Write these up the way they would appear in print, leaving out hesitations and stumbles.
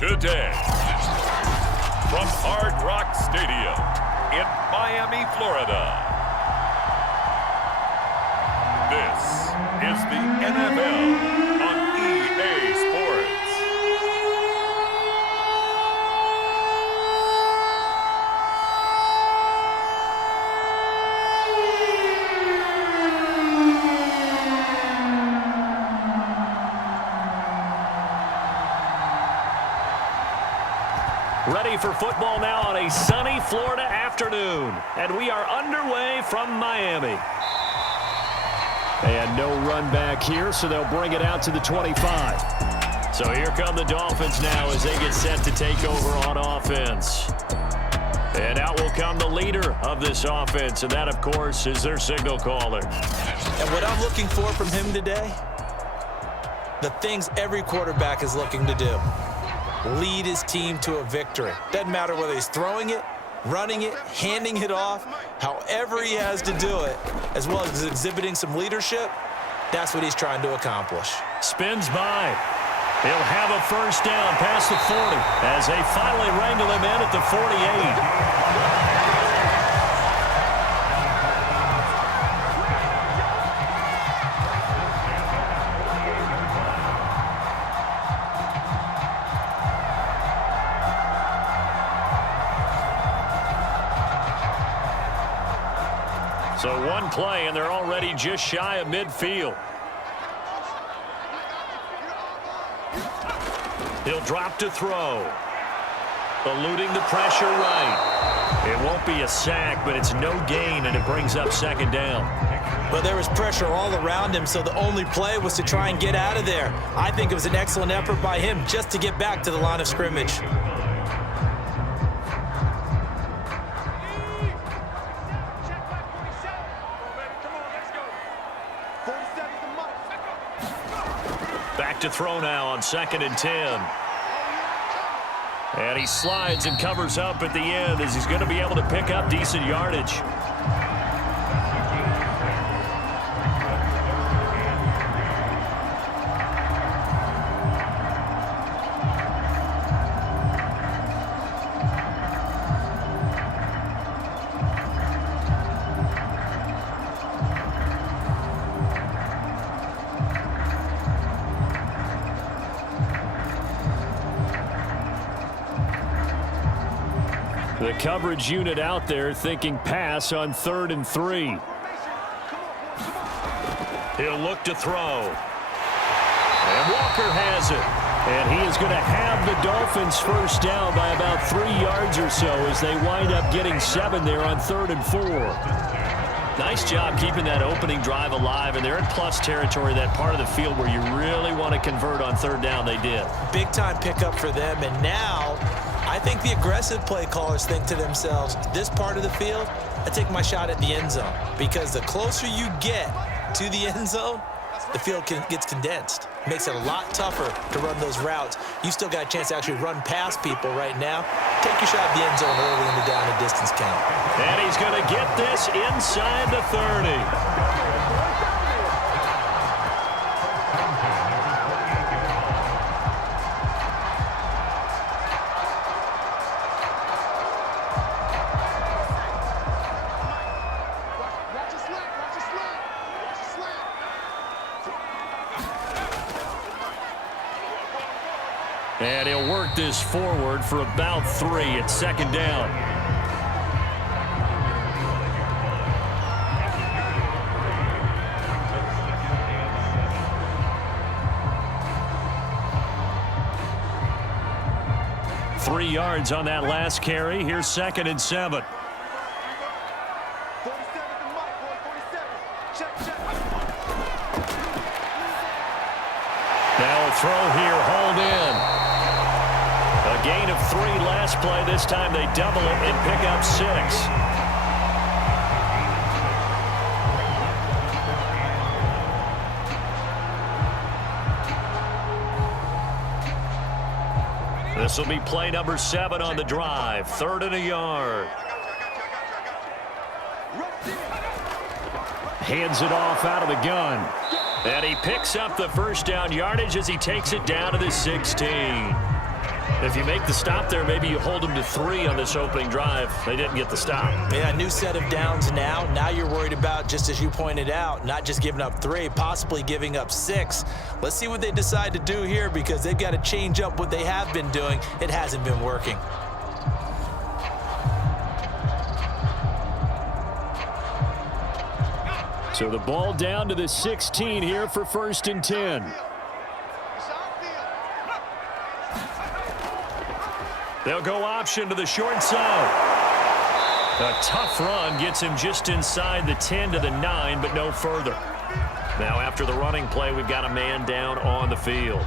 today. From Hard Rock Stadium in Miami, Florida. This is the NFL on EA Sports. Ready for football now on a sunny Florida afternoon. And we are underway from Miami. And no run back here, so they'll bring it out to the 25. So here come the Dolphins now as they get set to take over on offense. And out will come the leader of this offense, and that, of course, is their signal caller. And what I'm looking for from him today, the things every quarterback is looking to do. Lead his team to a victory. Doesn't matter whether he's throwing it, running it, handing it off, however he has to do it, as well as exhibiting some leadership, that's what he's trying to accomplish. Spins by. He'll have a first down past the 40 as they finally wrangle him in at the 48. So one play, and they're already just shy of midfield. He'll drop to throw. Eluding the pressure right. It won't be a sack, but it's no gain, and it brings up second down. But there was pressure all around him, so the only play was to try and get out of there. I think it was an excellent effort by him just to get back to the line of scrimmage. Back to throw now on 2nd and 10. And he slides and covers up at the end as he's going to be able to pick up decent yardage. The coverage unit out there thinking pass on 3rd and 3. He'll look to throw. And Walker has it. And he is going to have the Dolphins first down by about 3 yards or so as they wind up getting 7 there on 3rd and 4. Nice job keeping that opening drive alive, and they're in plus territory, that part of the field where you really want to convert on 3rd down. They did. Big-time pickup for them, and now I think the aggressive play callers think to themselves, this part of the field, I take my shot at the end zone. Because the closer you get to the end zone, the field gets condensed. Makes it a lot tougher to run those routes. You still got a chance to actually run past people right now. Take your shot at the end zone early in the down and distance count. And he's going to get this inside the 30. And he'll work this forward for about 3 at 2nd down. Three yards on that last carry. Here's 2nd and 7. Now a throw here, hauled in. A gain of 3 last play. This time they double it and pick up 6. This will be play number 7 on the drive. 3rd and a yard. Hands it off out of the gun. And he picks up the first down yardage as he takes it down to the 16. If you make the stop there, maybe you hold them to 3 on this opening drive. They didn't get the stop. Yeah, new set of downs now. Now you're worried about, just as you pointed out, not just giving up 3, possibly giving up 6. Let's see what they decide to do here, because they've got to change up what they have been doing. It hasn't been working. So the ball down to the 16 here for 1st and 10. They'll go option to the short side. A tough run gets him just inside the 10 to the 9, but no further. Now after the running play, we've got a man down on the field.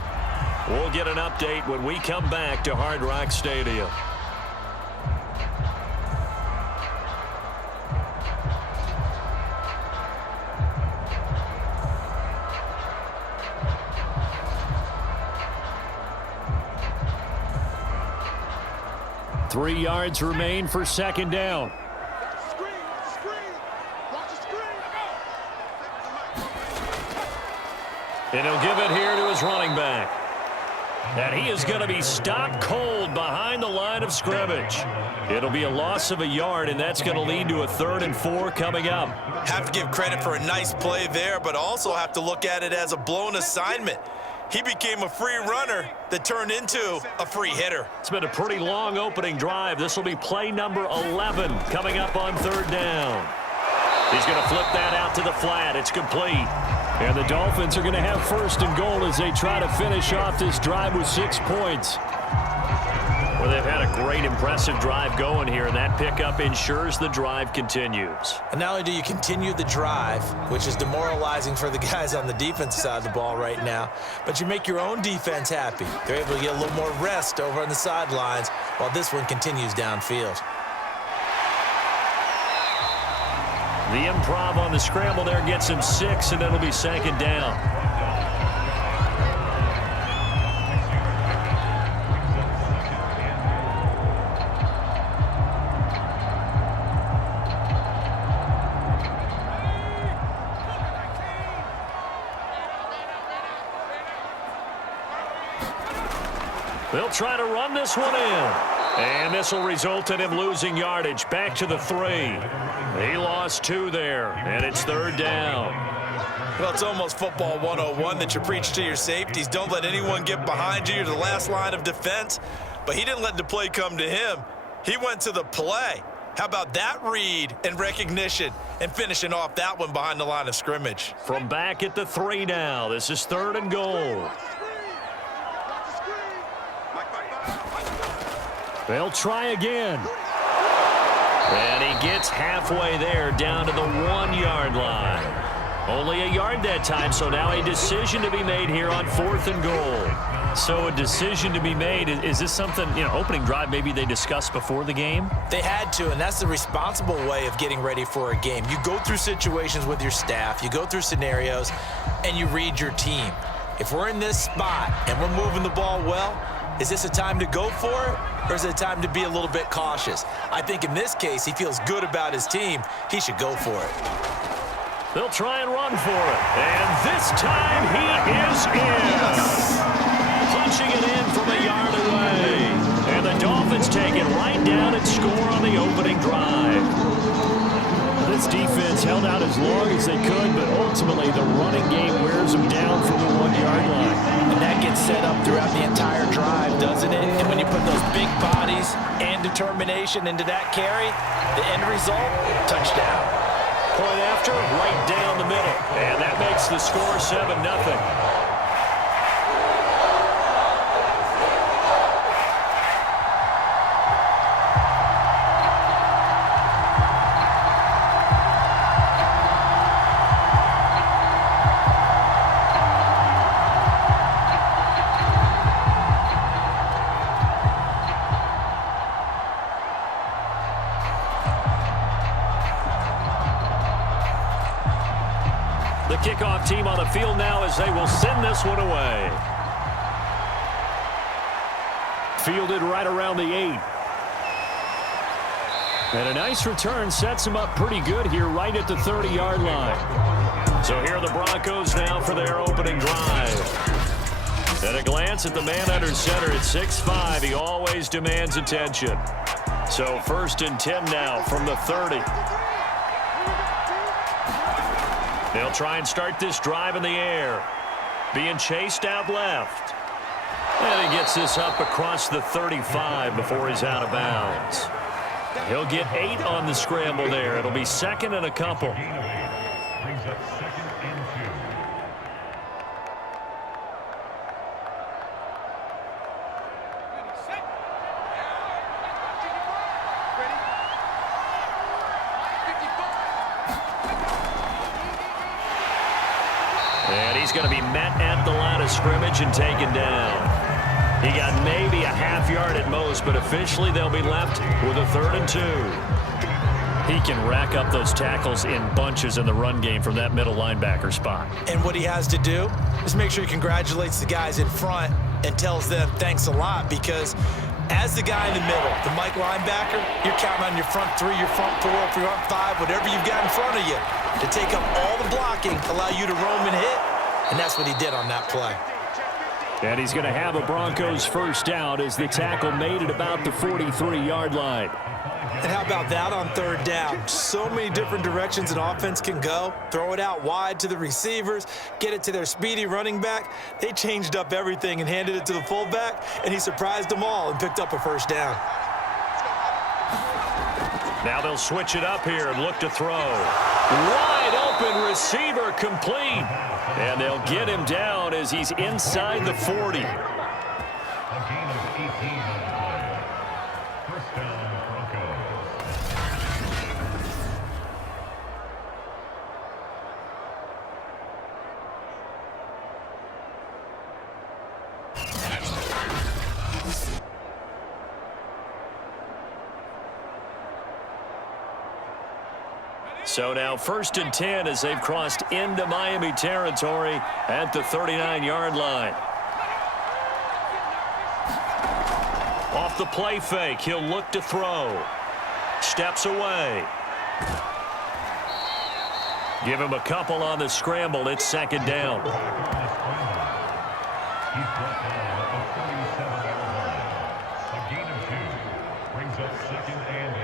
We'll get an update when we come back to Hard Rock Stadium. Three yards remain for 2nd down. And he'll give it here to his running back. And he is going to be stopped cold behind the line of scrimmage. It'll be a loss of a yard, and that's going to lead to a 3rd and 4 coming up. Have to give credit for a nice play there, but also have to look at it as a blown assignment. He became a free runner that turned into a free hitter. It's been a pretty long opening drive. This will be play number 11 coming up on 3rd down. He's going to flip that out to the flat. It's complete. And the Dolphins are going to have 1st and goal as they try to finish off this drive with 6 points. Well, they've had a great, impressive drive going here, and that pickup ensures the drive continues. And not only do you continue the drive, which is demoralizing for the guys on the defense side of the ball right now, but you make your own defense happy. They're able to get a little more rest over on the sidelines while this one continues downfield. The improv on the scramble there gets him 6, and it'll be 2nd down. They'll try to run this one in. And this will result in him losing yardage. Back to the 3. He lost 2 there, and it's 3rd down. Well, it's almost football 101 that you preach to your safeties. Don't let anyone get behind you. You're the last line of defense. But he didn't let the play come to him. He went to the play. How about that read and recognition and finishing off that one behind the line of scrimmage? From back at the 3 now. This is 3rd and goal. They'll try again. And he gets halfway there down to the 1-yard line. Only a yard that time, so now a decision to be made here on 4th and goal. So a decision to be made. Is this something, opening drive maybe they discussed before the game? They had to, and that's the responsible way of getting ready for a game. You go through situations with your staff, you go through scenarios, and you read your team. If we're in this spot and we're moving the ball well, is this a time to go for it, or is it a time to be a little bit cautious? I think in this case, he feels good about his team. He should go for it. They'll try and run for it. And this time he is in. Punching it in from a yard away. And the Dolphins take it right down and score on the opening drive. This defense held out as long as they could, but ultimately the running game wears them down from the 1-yard line. And that gets set up throughout the entire drive, doesn't it? And when you put those big bodies and determination into that carry, the end result, touchdown. Point after, right down the middle. And that makes the score 7-0. The kickoff team on the field now as they will send this one away. Fielded right around the 8. And a nice return sets him up pretty good here right at the 30-yard line. So here are the Broncos now for their opening drive. At a glance at the man under center at 6'5", he always demands attention. So 1st and 10 now from the 30. They'll try and start this drive in the air. Being chased out left. And he gets this up across the 35 before he's out of bounds. He'll get 8 on the scramble there. It'll be 2nd and a couple. Brings up 2nd and 2. And he's going to be met at the line of scrimmage and taken down. He got maybe a half yard at most, but officially they'll be left with a 3rd and 2. He can rack up those tackles in bunches in the run game from that middle linebacker spot. And what he has to do is make sure he congratulates the guys in front and tells them thanks a lot, because as the guy in the middle, the Mike linebacker, you're counting on your front 3, your front 4, your front 5, whatever you've got in front of you to take up all the blocking, allow you to roam and hit, and that's what he did on that play. And he's going to have a Broncos first down as the tackle made it about the 43-yard line. And how about that on 3rd down? So many different directions an offense can go. Throw it out wide to the receivers, get it to their speedy running back. They changed up everything and handed it to the fullback, and he surprised them all and picked up a first down. Now they'll switch it up here and look to throw. Wide open receiver complete. And they'll get him down as he's inside the 40. A gain of 18 on the play. First down, Broncos. So now 1st and 10 as they've crossed into Miami territory at the 39-yard line. Off the play fake, he'll look to throw. Steps away. Give him a couple on the scramble. It's 2nd down. He's brought down at the 37-yard line. A gain of 2 brings up 2nd and 8.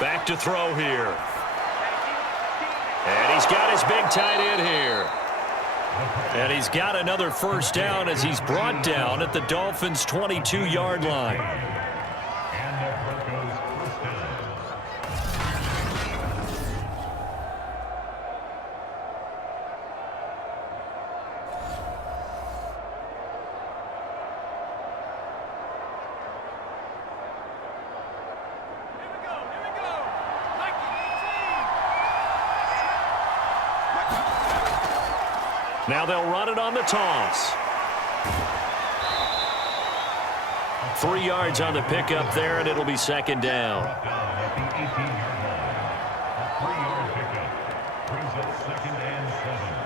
Back to throw here. And he's got his big tight end here. And he's got another first down as he's brought down at the Dolphins' 22-yard line. And the Broncos first down. Now they'll run it on the toss. 3 yards on the pickup there, and it'll be 2nd down. At the 18-yard line. A 3-yard pickup brings up 2nd and 7.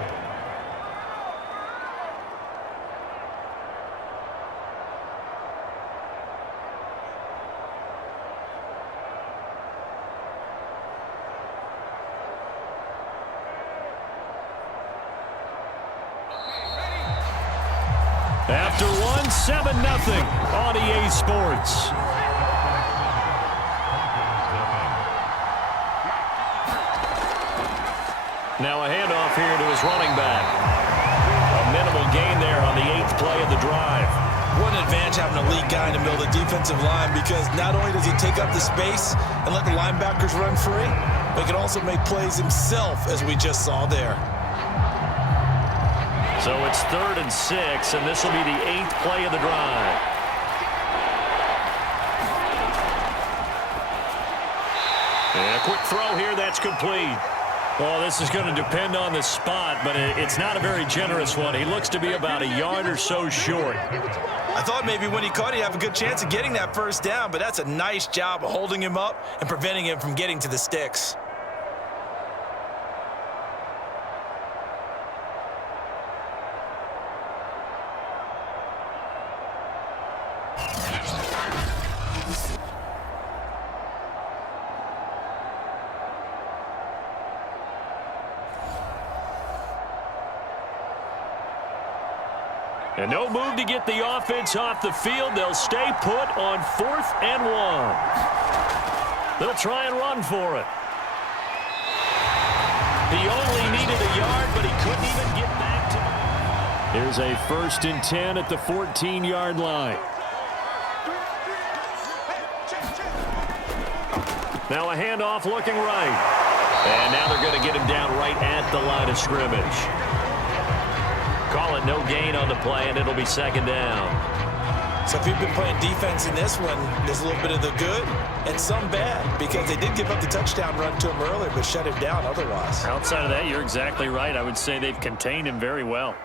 After one, 7-0 on EA Sports. Now a handoff here to his running back. A minimal gain there on the 8th play of the drive. What an advantage having a lead guy in the middle of the defensive line, because not only does he take up the space and let the linebackers run free, but he can also make plays himself, as we just saw there. So it's 3rd and 6, and this will be the 8th play of the drive. And a quick throw here, that's complete. Well, this is going to depend on the spot, but it's not a very generous one. He looks to be about a yard or so short. I thought maybe when he caught it, he'd have a good chance of getting that first down, but that's a nice job of holding him up and preventing him from getting to the sticks. And no move to get the offense off the field. They'll stay put on 4th and 1. They'll try and run for it. He only needed a yard, but he couldn't even get back to it. Here's a 1st and 10 at the 14-yard line. Now a handoff looking right. And now they're going to get him down right at the line of scrimmage. Call it no gain on the play, and it'll be 2nd down. So if you've been playing defense in this one, there's a little bit of the good and some bad, because they did give up the touchdown run to him earlier, but shut him down otherwise. Outside of that, you're exactly right. I would say they've contained him very well.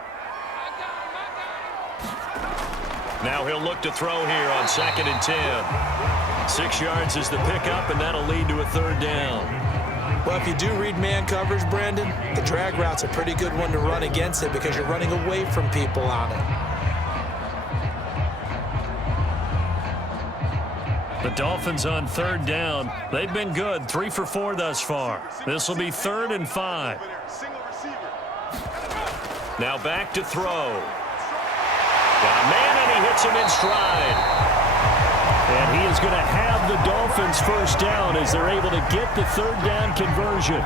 Now he'll look to throw here on 2nd and 10. 6 yards is the pickup, and that'll lead to a 3rd down. Well, if you do read man coverage, Brandon, the drag route's a pretty good one to run against it because you're running away from people on it. The Dolphins on 3rd down. They've been good, 3 for 4 thus far. This will be 3rd and 5. Now back to throw. Got a man, and he hits him in stride. And he is going to have the Dolphins first down as they're able to get the 3rd down conversion.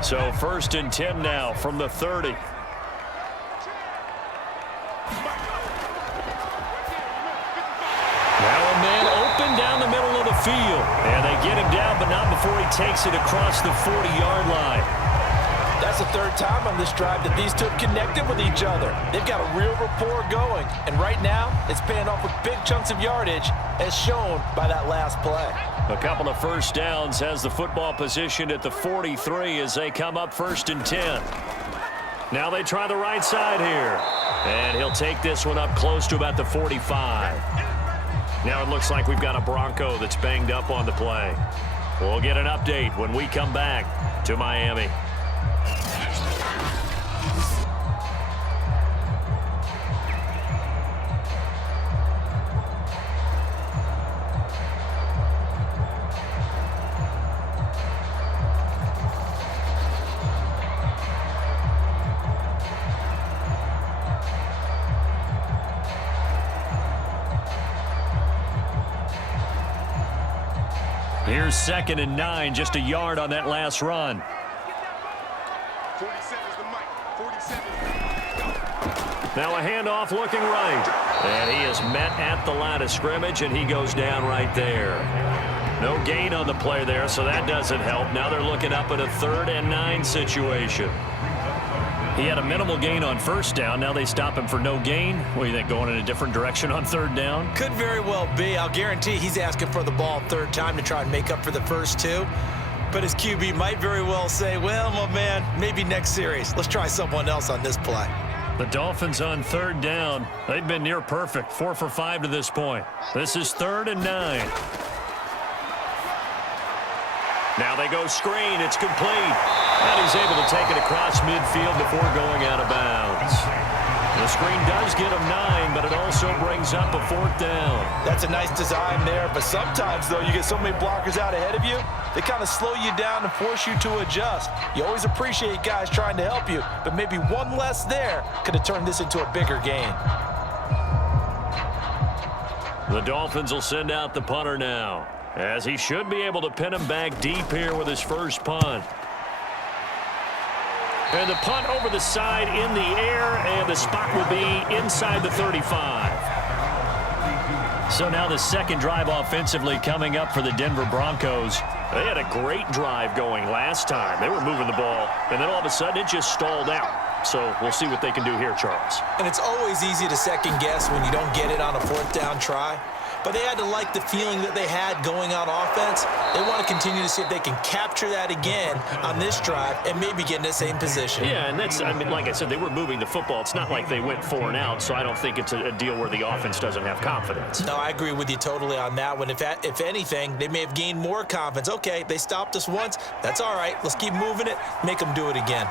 So 1st and 10 now from the 30. Field, and they get him down, but not before he takes it across the 40-yard line. That's the 3rd time on this drive that these two have connected with each other. They've got a real rapport going, and right now it's paying off with big chunks of yardage, as shown by that last play. A couple of first downs, has the football positioned at the 43 as they come up 1st and 10. Now they try the right side here, and he'll take this one up close to about the 45. Now it looks like we've got a Bronco that's banged up on the play. We'll get an update when we come back to Miami. Here's 2nd and 9, just a yard on that last run. 47's the mic. 47. Now a handoff looking right. And he is met at the line of scrimmage, and he goes down right there. No gain on the play there, so that doesn't help. Now they're looking up at a 3rd and 9 situation. He had a minimal gain on 1st down. Now they stop him for no gain. What do you think, going in a different direction on 3rd down? Could very well be. I'll guarantee he's asking for the ball 3rd time to try and make up for the first 2. But his QB might very well say, well, my man, maybe next series. Let's try someone else on this play. The Dolphins on 3rd down. They've been near perfect, 4 for 5 to this point. This is 3rd and 9. Now they go screen. It's complete. And he's able to take it across midfield before going out of bounds. The screen does get him 9, but it also brings up a 4th down. That's a nice design there, but sometimes, though, you get so many blockers out ahead of you, they kind of slow you down and force you to adjust. You always appreciate guys trying to help you, but maybe one less there could have turned this into a bigger gain. The Dolphins will send out the punter now, as he should be able to pin him back deep here with his first punt. And the punt over the side in the air, and the spot will be inside the 35. So now the second drive offensively coming up for the Denver Broncos. They had a great drive going last time. They were moving the ball, and then all of a sudden it just stalled out. So we'll see what they can do here, Charles. And it's always easy to second guess when you don't get it on a fourth down try. But they had to like the feeling that they had going on offense. They want to continue to see if they can capture that again on this drive and maybe get in the same position. Yeah, and that's, I mean, like I said, they were moving the football. It's not like they went 4 and out, so I don't think it's a deal where the offense doesn't have confidence. No, I agree with you totally on that one. If anything, they may have gained more confidence. Okay, they stopped us once. That's all right. Let's keep moving it. Make them do it again.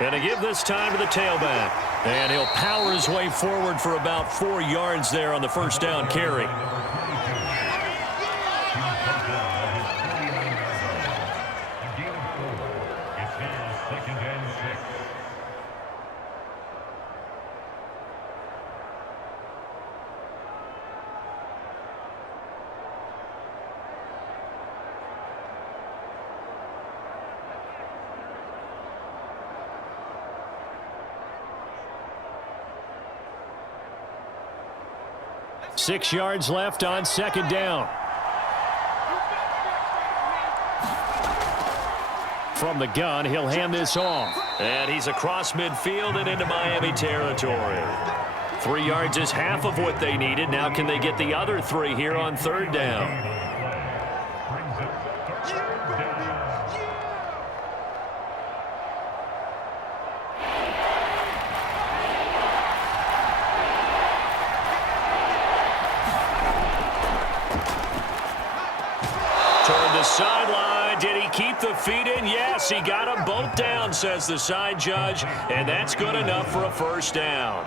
And to give this time to the tailback. And he'll power his way forward for about 4 yards there on the first down carry. It's now 2nd and 6. Six yards left on second down. From the gun, he'll hand this off. And he's across midfield and into Miami territory. 3 yards is half of what they needed. Now can they get the other 3 here on third down? Sideline. Did he keep the feet in? Yes, he got them both down, says the side judge, and that's good enough for a first down.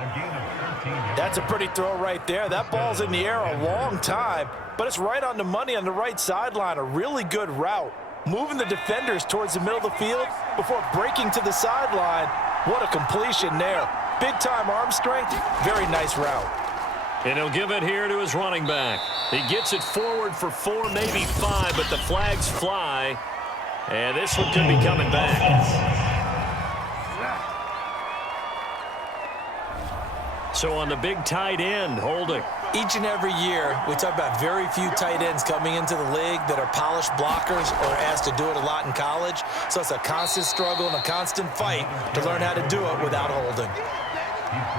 That's a pretty throw right there. That ball's in the air a long time, but it's right on the money on the right sideline. A really good route. Moving the defenders towards the middle of the field before breaking to the sideline. What a completion there. Big-time arm strength. Very nice route. And he'll give it here to his running back. He gets it forward for 4, maybe 5, but the flags fly. And this one could be coming back. So on the big tight end, holding. Each and every year, we talk about very few tight ends coming into the league that are polished blockers or asked to do it a lot in college. So it's a constant struggle and a constant fight to learn how to do it without holding.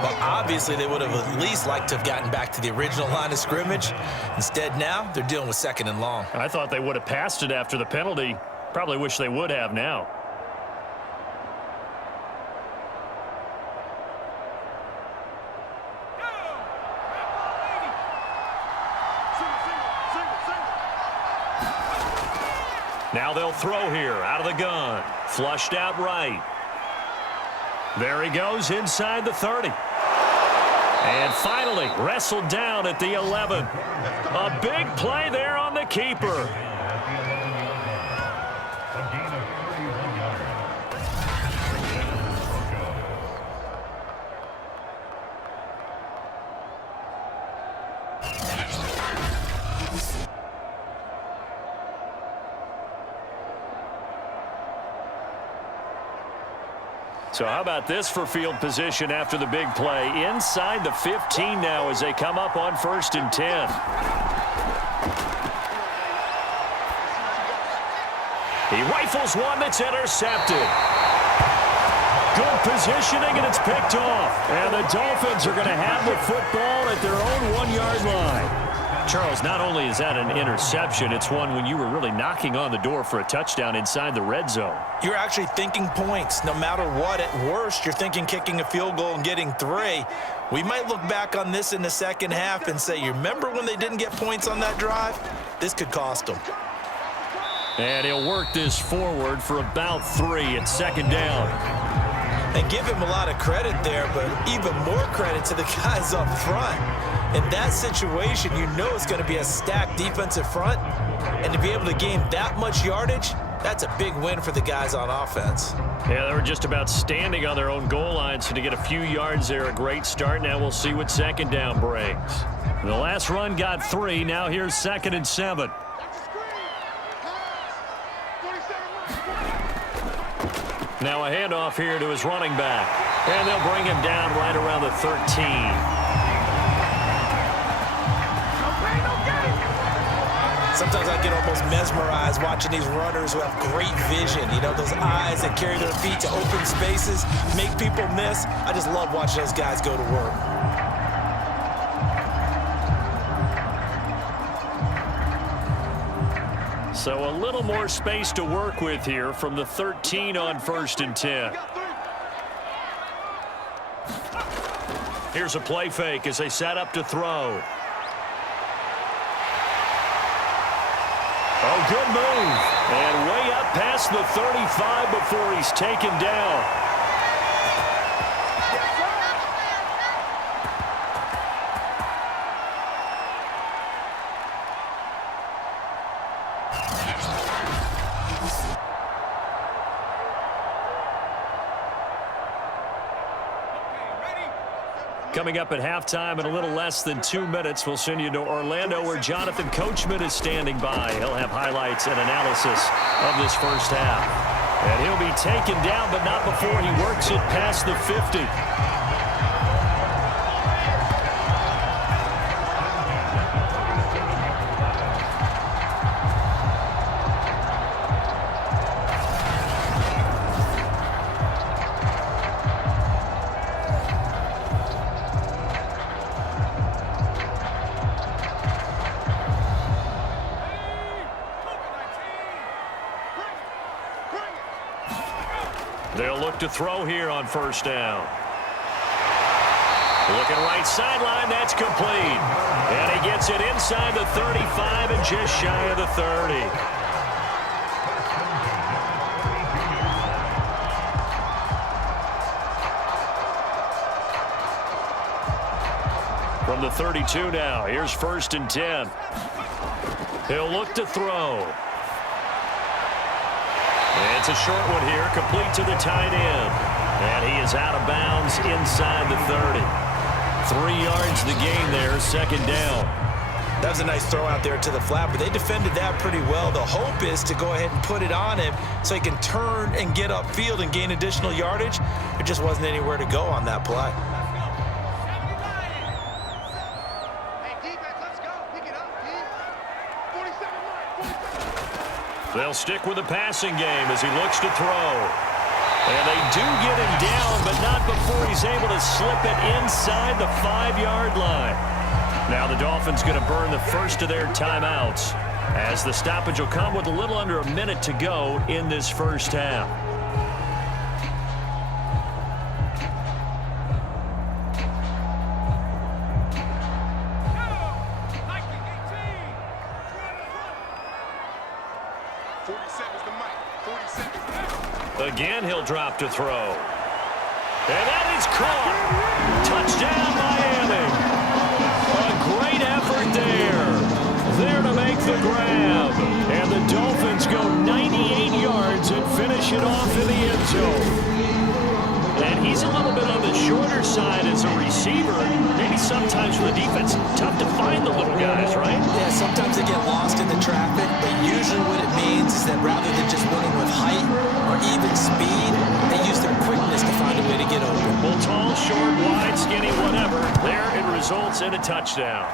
Well, obviously, they would have at least liked to have gotten back to the original line of scrimmage. Instead, now, they're dealing with 2nd and long. I thought they would have passed it after the penalty. Probably wish they would have now. Now they'll throw here out of the gun. Flushed out right. There he goes inside the 30. And finally wrestled down at the 11. A big play there on the keeper. So how about this for field position after the big play? Inside the 15 now as they come up on 1st and 10. He rifles one that's intercepted. Good positioning, and it's picked off. And the Dolphins are going to have the football at their own 1-yard line. Charles, not only is that an interception, it's one when you were really knocking on the door for a touchdown inside the red zone. You're actually thinking points. No matter what, at worst, you're thinking kicking a field goal and getting 3. We might look back on this in the second half and say, you remember when they didn't get points on that drive? This could cost them. And he'll work this forward for about 3 at 2nd down. And give him a lot of credit there, but even more credit to the guys up front. In that situation, you know it's going to be a stacked defensive front. And to be able to gain that much yardage, that's a big win for the guys on offense. Yeah, they were just about standing on their own goal line, so to get a few yards there, a great start. Now we'll see what 2nd down brings. The last run got 3. Now here's 2nd and 7. Now a handoff here to his running back. And they'll bring him down right around the 13. Sometimes I get almost mesmerized watching these runners who have great vision. You know, those eyes that carry their feet to open spaces, make people miss. I just love watching those guys go to work. So a little more space to work with here from the 13 on 1st and 10. Here's a play fake as they set up to throw. Oh, good move. And way up past the 35 before he's taken down. Coming up at halftime in a little less than 2 minutes, we'll send you to Orlando where Jonathan Coachman is standing by. He'll have highlights and analysis of this first half. And he'll be taken down, but not before he works it past the 50. They'll look to throw here on 1st down. Looking right sideline, that's complete. And he gets it inside the 35 and just shy of the 30. From the 32 now, here's 1st and 10. He'll look to throw. It's a short one here, complete to the tight end. And he is out of bounds inside the 30. 3 yards the gain there, 2nd down. That was a nice throw out there to the flat, but they defended that pretty well. The hope is to go ahead and put it on him so he can turn and get upfield and gain additional yardage. There just wasn't anywhere to go on that play. They'll stick with the passing game as he looks to throw. And they do get him down, but not before he's able to slip it inside the 5-yard line. Now the Dolphins going to burn the first of their timeouts as the stoppage will come with a little under a minute to go in this first half. Again, he'll drop to throw. And that is caught. Touchdown, Miami. A great effort there. There to make the grab. And the Dolphins go 98 yards and finish it off in the end zone. And he's a little bit on the shorter side as a receiver. Maybe sometimes for the defense, tough to find the little guys, right? Yeah, sometimes they get lost in the traffic, but usually what it means is that rather than just winning with height or even speed, they use their quickness to find a way to get open. Well, tall, short, wide, skinny, whatever. There it results in a touchdown.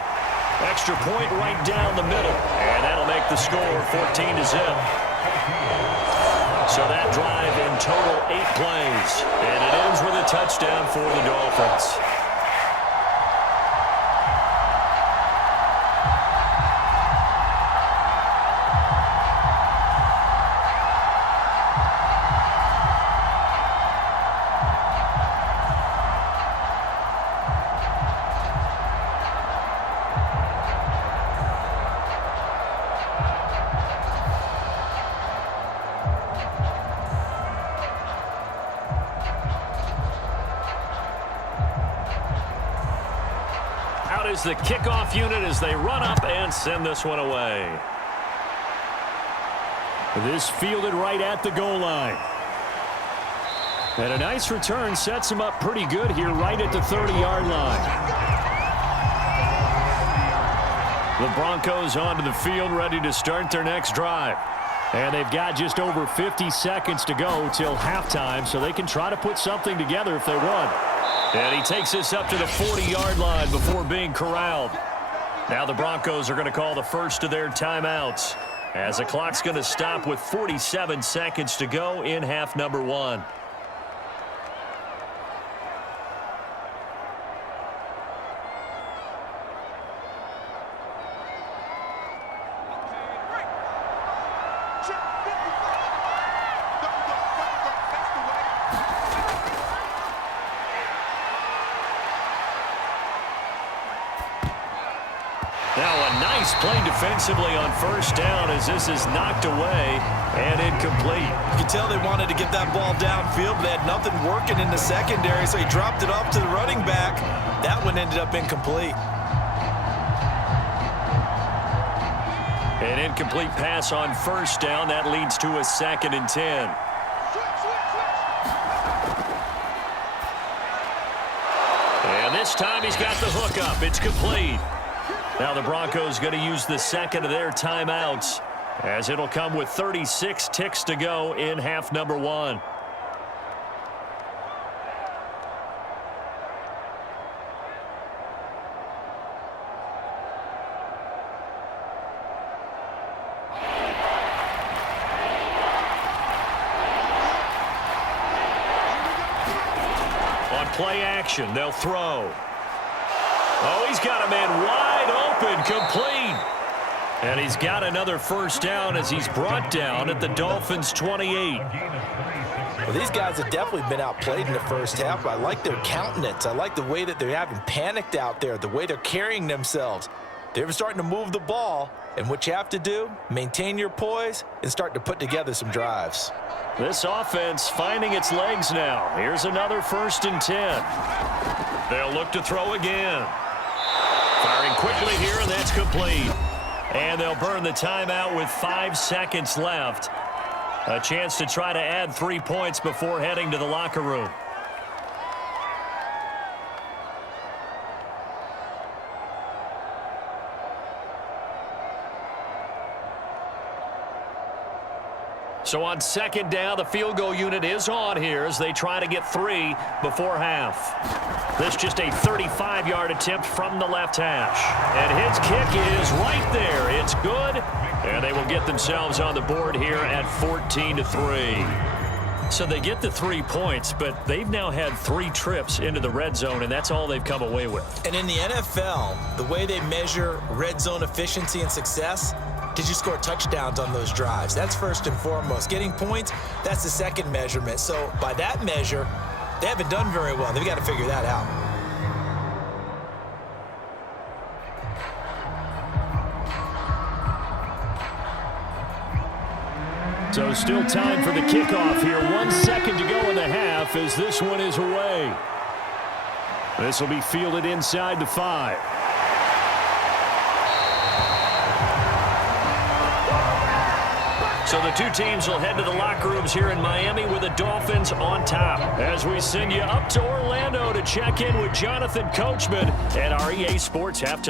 Extra point right down the middle, and that'll make the score 14-0. So that drive in total 8 plays, and it ends with a touchdown for the Dolphins. Is the kickoff unit as they run up and send this one away. This fielded right at the goal line. And a nice return sets him up pretty good here right at the 30-yard line. The Broncos onto the field ready to start their next drive. And they've got just over 50 seconds to go till halftime, so they can try to put something together if they want. And he takes this up to the 40-yard line before being corralled. Now the Broncos are going to call the first of their timeouts, as the clock's going to stop with 47 seconds to go in half number one. Now a nice play defensively on first down as this is knocked away and incomplete. You can tell they wanted to get that ball downfield, but they had nothing working in the secondary, so he dropped it off to the running back. That one ended up incomplete. An incomplete pass on first down. That leads to a 2nd and 10. And this time he's got the hook up. It's complete. Now the Broncos going to use the second of their timeouts, as it'll come with 36 ticks to go in half number one. On play action, they'll throw. Oh, he's got a man wide open, complete. And he's got another first down as he's brought down at the Dolphins' 28. Well, these guys have definitely been outplayed in the first half. I like their countenance. I like the way that they're having panicked out there, the way they're carrying themselves. They're starting to move the ball, and what you have to do, maintain your poise and start to put together some drives. This offense finding its legs now. Here's another 1st and 10. They'll look to throw again. Firing quickly here, and that's complete. And they'll burn the timeout with 5 seconds left. A chance to try to add 3 points before heading to the locker room. So on 2nd down, the field goal unit is on here as they try to get 3 before half. This just a 35-yard attempt from the left hash. And his kick is right there. It's good. And they will get themselves on the board here at 14-3. So they get the 3 points, but they've now had 3 trips into the red zone, and that's all they've come away with. And in the NFL, the way they measure red zone efficiency and success, did you score touchdowns on those drives? That's first and foremost. Getting points, that's the second measurement. So by that measure, they haven't done very well. They've got to figure that out. So still time for the kickoff here. 1 second to go in the half as this one is away. This will be fielded inside the 5. So the two teams will head to the locker rooms here in Miami with the Dolphins on top. As we send you up to Orlando to check in with Jonathan Coachman at our EA Sports Halftime.